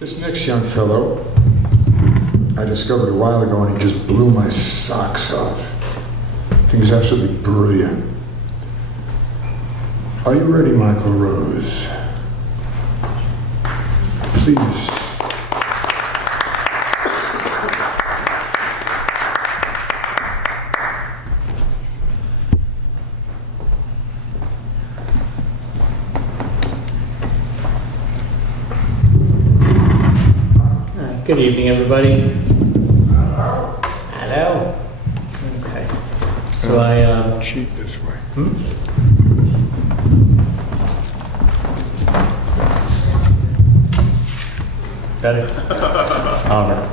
This next young fellow, I discovered a while ago, and he just blew my socks off. I think he's absolutely brilliant. Are you ready, Michael Rose? Please. Good evening, everybody. Hello. Okay. So I cheat this way. Better. All right.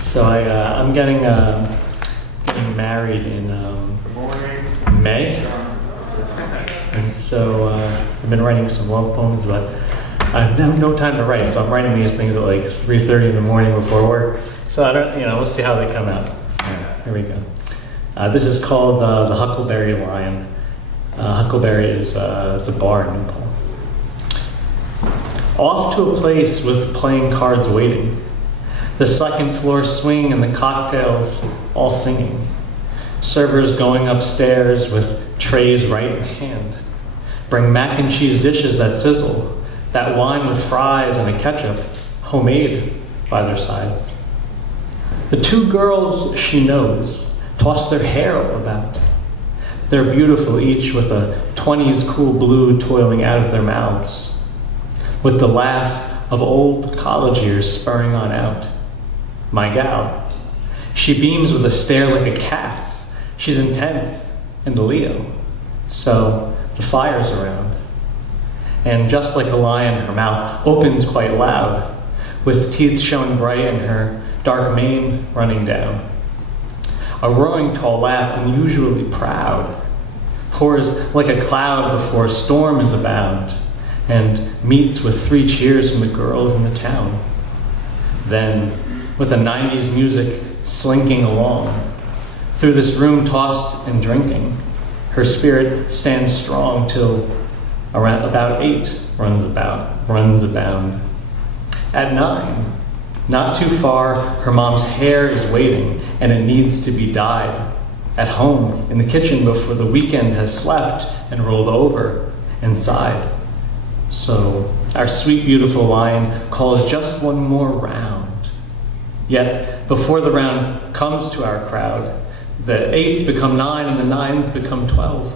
So I'm getting married in May, and so I've been writing some love poems, but I have no time to write, so I'm writing these things at like 3:30 in the morning before work. So I don't, we'll see how they come out. Here we go. This is called the Huckleberry Lion. Huckleberry is it's a bar in New Paltz. Off to a place with playing cards waiting, the second floor swing and the cocktails all singing, servers going upstairs with trays right in hand, bring mac and cheese dishes that sizzle, that wine with fries and a ketchup, homemade, by their sides. The two girls she knows toss their hair about. They're beautiful, each with a 20s cool blue toiling out of their mouths, with the laugh of old college years spurring on out. My gal, she beams with a stare like a cat's. She's intense and a Leo, so the fire's around. And just like a lion, her mouth opens quite loud, with teeth showing bright and her dark mane running down. A roaring tall laugh, unusually proud, pours like a cloud before a storm is abound, and meets with 3 cheers from the girls in the town. Then, with a 90s music slinking along, through this room tossed and drinking, her spirit stands strong till around about 8 runs abound. At 9, not too far, her mom's hair is waiting and it needs to be dyed. At home, in the kitchen before the weekend has slept and rolled over and sighed. So our sweet, beautiful lion calls just one more round. Yet, before the round comes to our crowd, the 8s become 9 and the 9s become 12.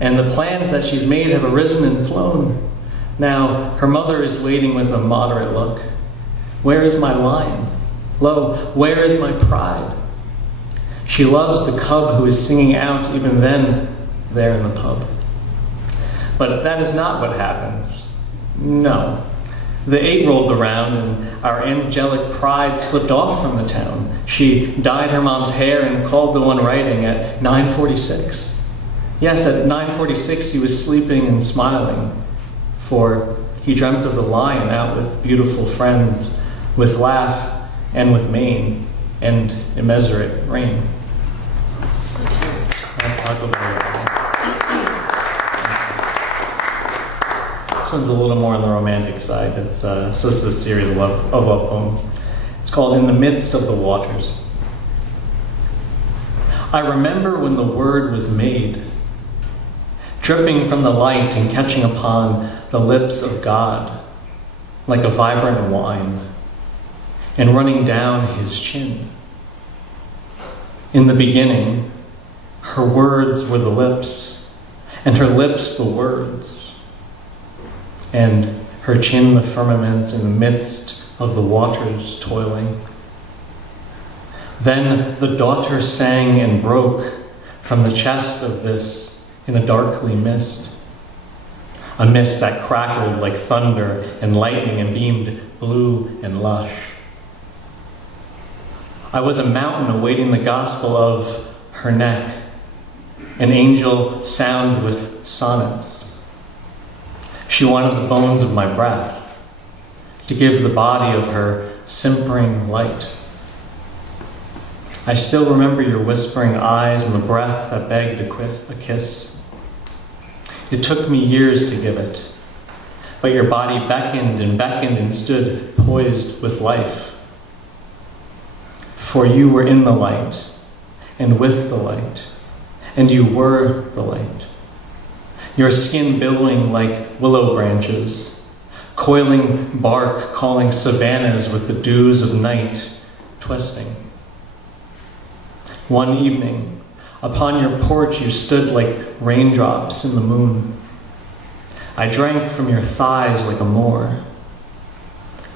And the plans that she's made have arisen and flown. Now, her mother is waiting with a moderate look. Where is my lion? Lo, where is my pride? She loves the cub who is singing out even then there in the pub. But that is not what happens. No. The 8 rolled around and our angelic pride slipped off from the town. She dyed her mom's hair and called the one writing at 9:46. Yes, at 9:46 he was sleeping and smiling, for he dreamt of the lion out with beautiful friends, with laugh and with mane and immeasurate rain. That's Huckleberry. This one's a little more on the romantic side. So this is a series of love poems. It's called In the Midst of the Waters. I remember when the word was made, dripping from the light and catching upon the lips of God, like a vibrant wine, and running down his chin. In the beginning, her words were the lips, and her lips the words, and her chin the firmaments in the midst of the waters toiling. Then the daughter sang and broke from the chest of this in a darkly mist, a mist that crackled like thunder and lightning and beamed blue and lush. I was a mountain awaiting the gospel of her neck, an angel sound with sonnets. She wanted the bones of my breath to give the body of her simpering light. I still remember your whispering eyes and the breath that begged a kiss. It took me years to give it, but your body beckoned and stood poised with life. For you were in the light, and with the light, and you were the light. Your skin billowing like willow branches, coiling bark calling savannas with the dews of night twisting. One evening, upon your porch you stood like raindrops in the moon. I drank from your thighs like a Moor.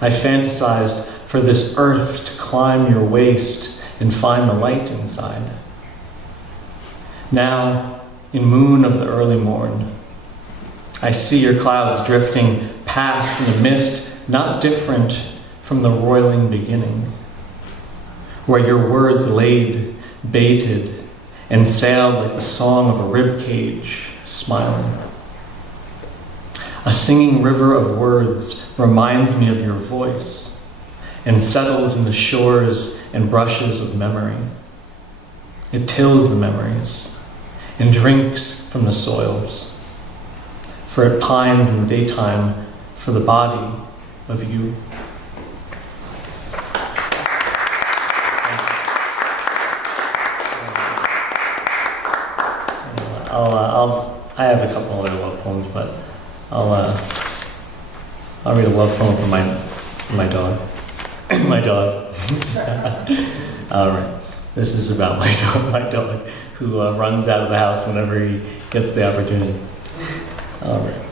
I fantasized for this earth to climb your waist and find the light inside. Now, in moon of the early morn, I see your clouds drifting past in a mist not different from the roiling beginning, where your words laid, baited, and sailed like the song of a ribcage smiling. A singing river of words reminds me of your voice and settles in the shores and brushes of memory. It tills the memories and drinks from the soils, for it pines in the daytime for the body of you. I have a couple other love poems, but I'll read a love poem from my dog. My dog. All right. This is about my dog, who runs out of the house whenever he gets the opportunity. All right.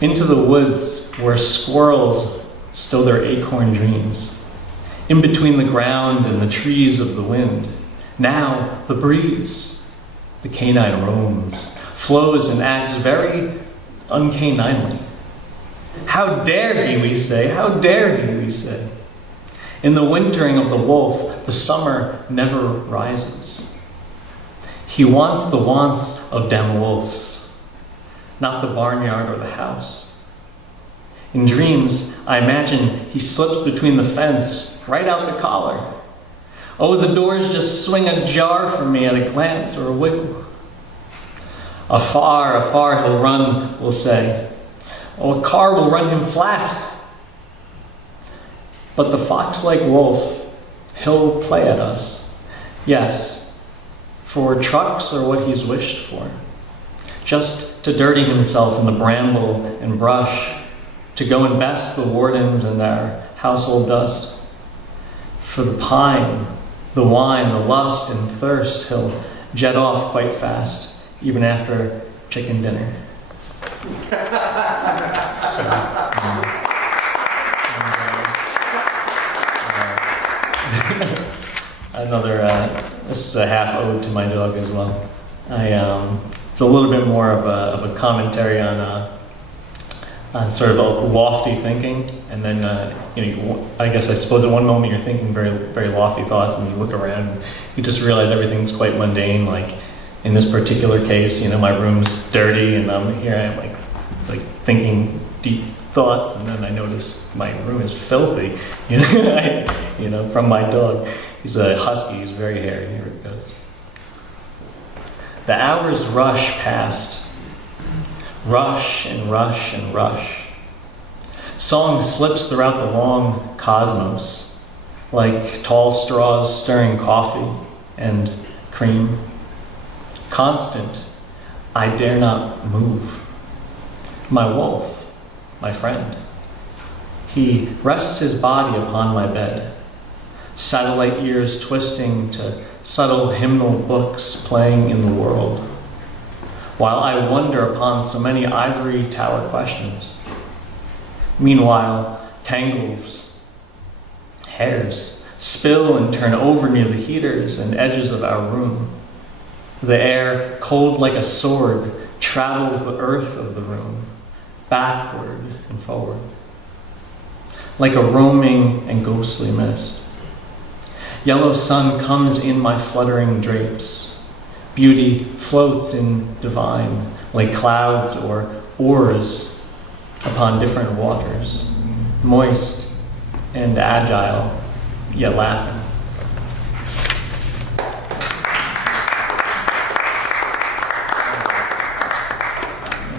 Into the woods where squirrels still their acorn dreams, in between the ground and the trees of the wind. Now the breeze, the canine roams, flows and acts very uncanininely. How dare he, we say, how dare he, we say. In the wintering of the wolf, the summer never rises. He wants the wants of damn wolves, not the barnyard or the house. In dreams, I imagine he slips between the fence, right out the collar. Oh, the doors just swing ajar for me at a glance or a wiggle. Afar, afar he'll run, we'll say. Oh, a car will run him flat. But the fox-like wolf, he'll play at us. Yes, for trucks are what he's wished for. Just to dirty himself in the bramble and brush, to go and best the wardens and our household dust. For the pine, the wine, the lust and thirst, he'll jet off quite fast, even after chicken dinner. This is a half ode to my dog as well. It's a little bit more of a commentary on sort of a lofty thinking, and then I suppose at one moment you're thinking very, very lofty thoughts, and you look around and you just realize everything's quite mundane. Like in this particular case, my room's dirty, and here I am like thinking deep thoughts, and then I notice my room is filthy, from my dog. He's a husky, he's very hairy. Here it goes. The hours rush past. Rush and rush and rush. Song slips throughout the long cosmos, like tall straws stirring coffee and cream. Constant, I dare not move. My wolf, my friend, he rests his body upon my bed, satellite ears twisting to subtle hymnal books playing in the world, while I wonder upon so many ivory tower questions. Meanwhile, tangles, hairs, spill and turn over near the heaters and edges of our room. The air, cold like a sword, travels the earth of the room, backward and forward, like a roaming and ghostly mist. Yellow sun comes in my fluttering drapes. Beauty floats in divine, like clouds or oars upon different waters, moist and agile, yet laughing.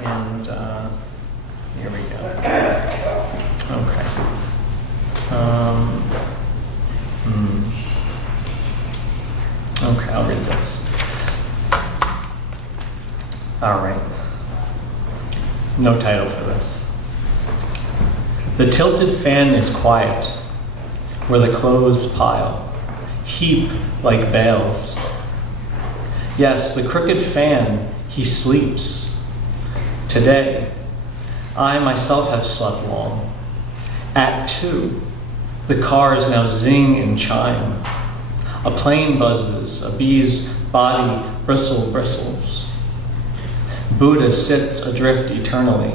And here we go. Okay. All right. No title for this. The tilted fan is quiet, where the clothes pile, heap like bales. Yes, the crooked fan, he sleeps. Today, I myself have slept long. At 2, the cars now zing and chime. A plane buzzes, a bee's body bristles. Buddha sits adrift eternally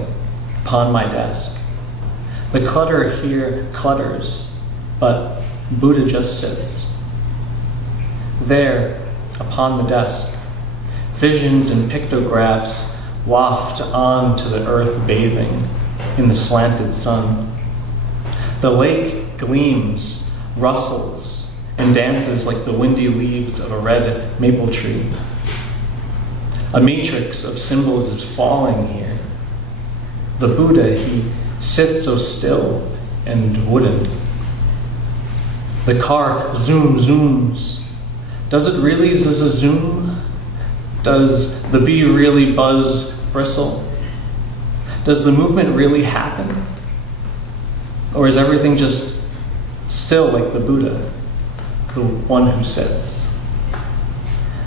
upon my desk. The clutter here clutters, but Buddha just sits. There, upon the desk, visions and pictographs waft on to the earth bathing in the slanted sun. The lake gleams, rustles, and dances like the windy leaves of a red maple tree. A matrix of symbols is falling here. The Buddha, he sits so still and wooden. The car zooms. Does it really zoom? Does the bee really buzz, bristle? Does the movement really happen? Or is everything just still like the Buddha, the one who sits?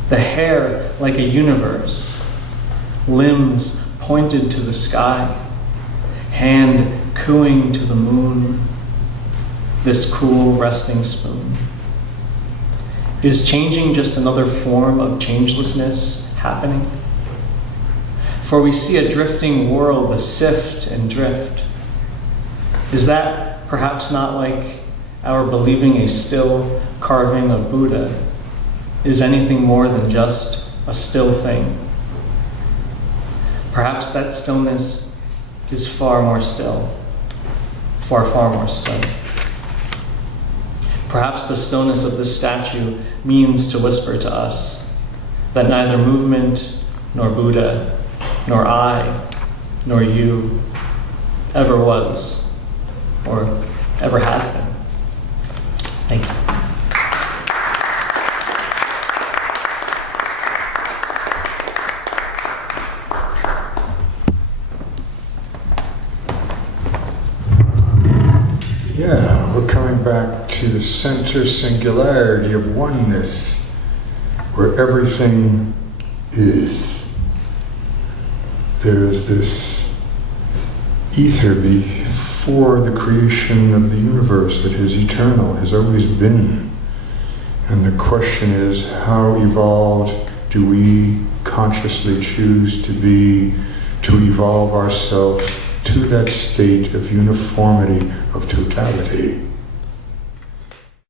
The hair like a universe, limbs pointed to the sky, hand cooing to the moon, this cool resting spoon. Is changing just another form of changelessness happening? For we see a drifting world, a sift and drift. Is that perhaps not like our believing a still carving of Buddha is anything more than just a still thing? Perhaps that stillness is far more still, far more still. Perhaps the stillness of this statue means to whisper to us that neither movement, nor Buddha, nor I, nor you ever was, or ever has been. Thank you. Yeah, we're coming back to the center singularity of oneness, where everything is. There is this ether before the creation of the universe that is eternal, has always been. And the question is, how evolved do we consciously choose to be, to evolve ourselves to that state of uniformity, of totality?